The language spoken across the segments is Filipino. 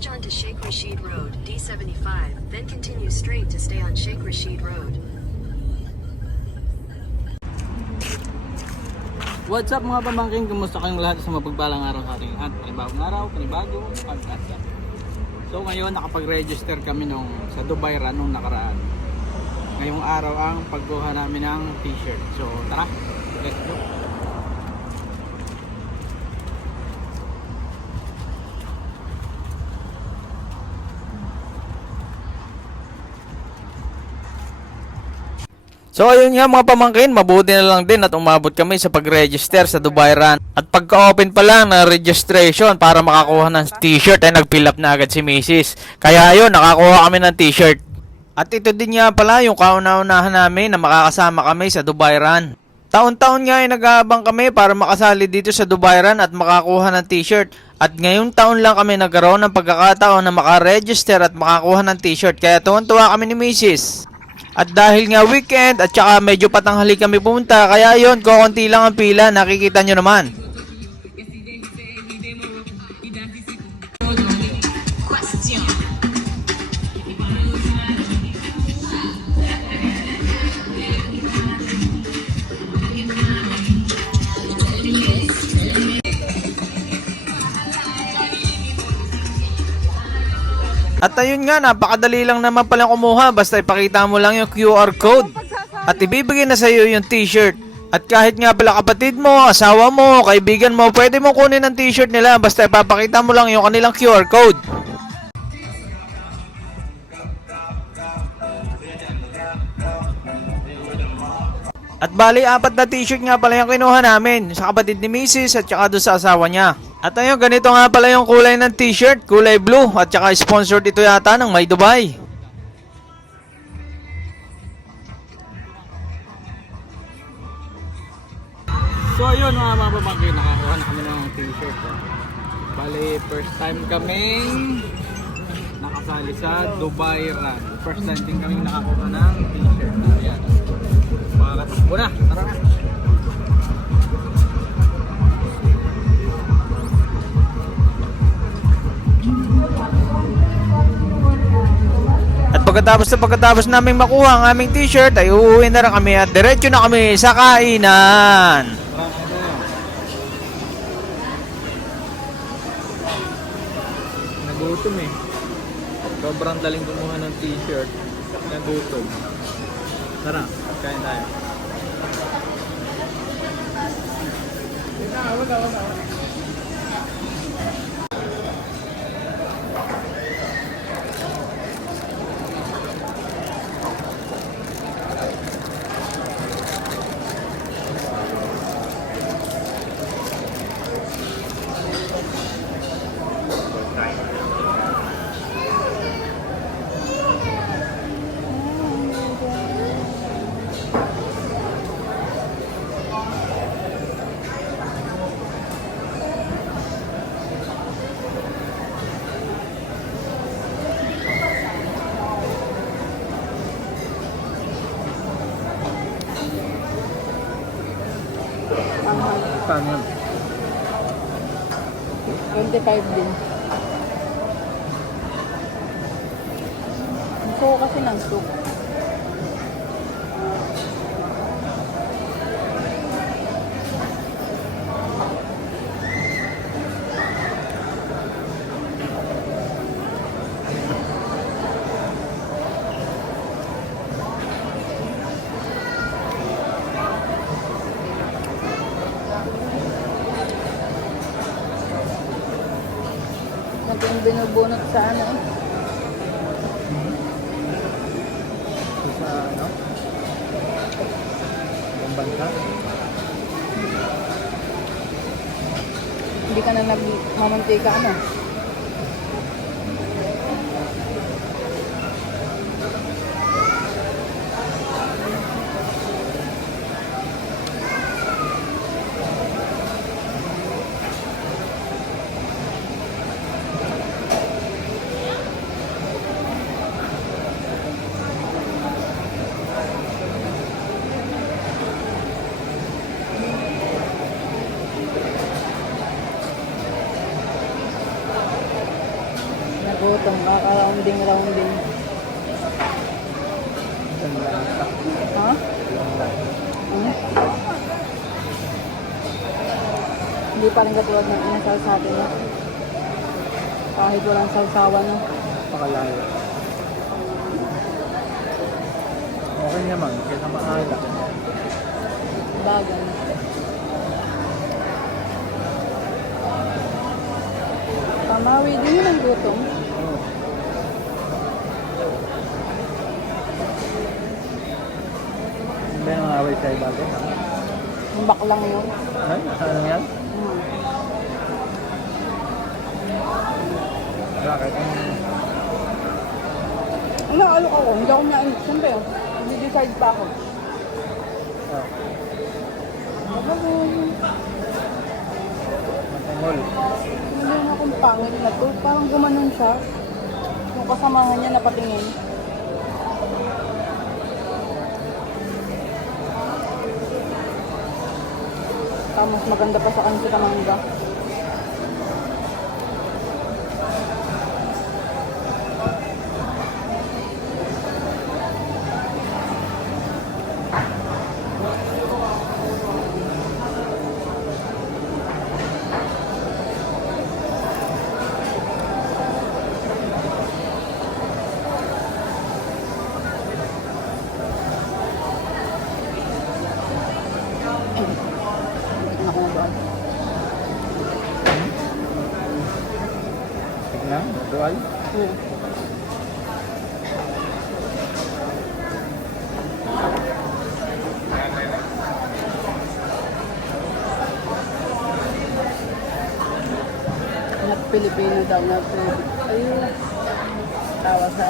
Merge onto Sheikh Rashid Road, D75, then continue straight to stay on Sheikh Rashid Road. What's up mga pamangkin? Kumusta kayong lahat sa mapagpalang araw sa ating lahat? Panibagong araw, panibagong podcast. So ngayon nakapag-register kami sa Dubai Run nung nakaraan. Ngayong araw ang pagkuha namin ng t-shirt. So tara, let's go! So ayun nga mga pamangkin, mabuti na lang din at umabot kami sa pag-register sa Dubai Run. At pagka-open pa lang na registration para makakuha ng t-shirt ay nag-fill up na agad si Mrs. Kaya ayun, nakakuha kami ng t-shirt. At ito din nga pala yung kauna-unahan namin na makakasama kami sa Dubai Run. Taon-taon nga ay nag-aabang kami para makasali dito sa Dubai Run at makakuha ng t-shirt. At ngayong taon lang kami nagkaroon ng pagkakataon na makaregister at makakuha ng t-shirt. Kaya tuwan-tuwa kami ni Mrs. At dahil nga weekend at saka medyo patanghali kami pumunta, kaya yon, kukunti lang ang pila, nakikita nyo naman. At ayun nga, napakadali lang naman pala kumuha, basta ipakita mo lang yung QR code at ibibigay na sa iyo yung t-shirt. At kahit nga pala kapatid mo, asawa mo, kaibigan mo, pwede mo kunin ang t-shirt nila basta ipapakita mo lang yung kanilang QR code. At bali, 4 na t-shirt nga pala yung kinuha namin sa kapatid ni Mrs. at saka doon sa asawa niya. At ayun, ganito nga pala yung kulay ng t-shirt, kulay blue at saka sponsored ito yata ng May Dubai. So ayun mga pamangkin, nakakuha na kami ng t-shirt. Bali, first time kaming nakasali sa Dubai Run. First time din kaming nakakuha ng t-shirt. Ayan. Makatakbo na, tara na. At pagkatapos namin makuha ang aming t-shirt ay uuwi na rin kami at diretso na kami sa kainan. Nagutom eh. Sobrang daling kumuha ng t-shirt. Nagutom. Tara, kain tayo. Paano yun? 25 din. Gusto ko kasi ng soup. Yung binubunot sa ano eh. Sa ano? Ang bangka? Hindi ka na nagmamantika ano. gutom, kaka-rounding. Ha? Hmm? Hindi pa rin katulad ng inasal sa atin. No? Kahit walang salsawan. No? Pakalayo. Okay naman, kaya maala. Bagay. Pamawi din yun ang gutom. Hindi yung away sa ibaga. Yung baklang yun. Ay, ano yan? Hmm. Bakit? Naalok ako, hindi ako na, siyempre, hindi-decide pa ako. Oh, Matangol. Hindi na akong pangit na to. Parang gumanon siya. Yung kasamahan niya napatingin. Mas maganda pa sa kanya si Kamangga. Ako na doon. tignan, dual. Anak Pilipino daw na credit. Ayun. Tawa sa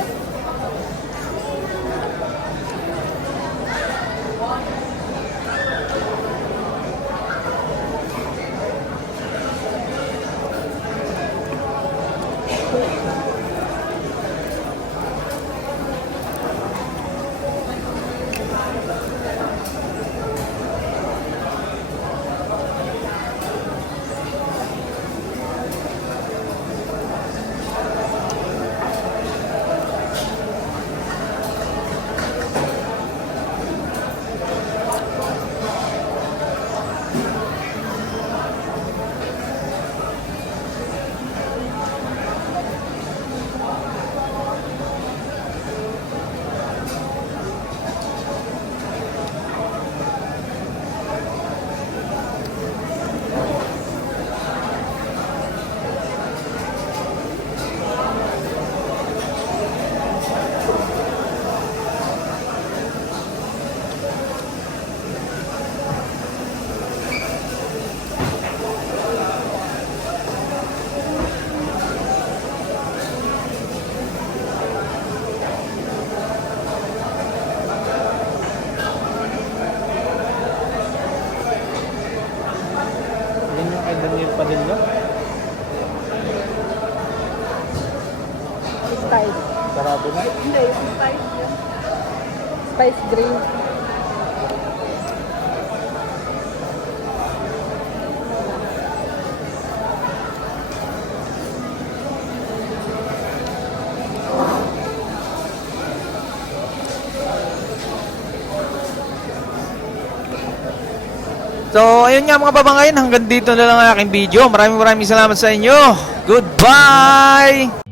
Yan yung kay Daniel Padilla. spice. Sarado na. Hindi, yung spice yun. Spice green. So, ayun nga mga babangayin, hanggang dito na lang ang aking video. Maraming salamat sa inyo. Goodbye!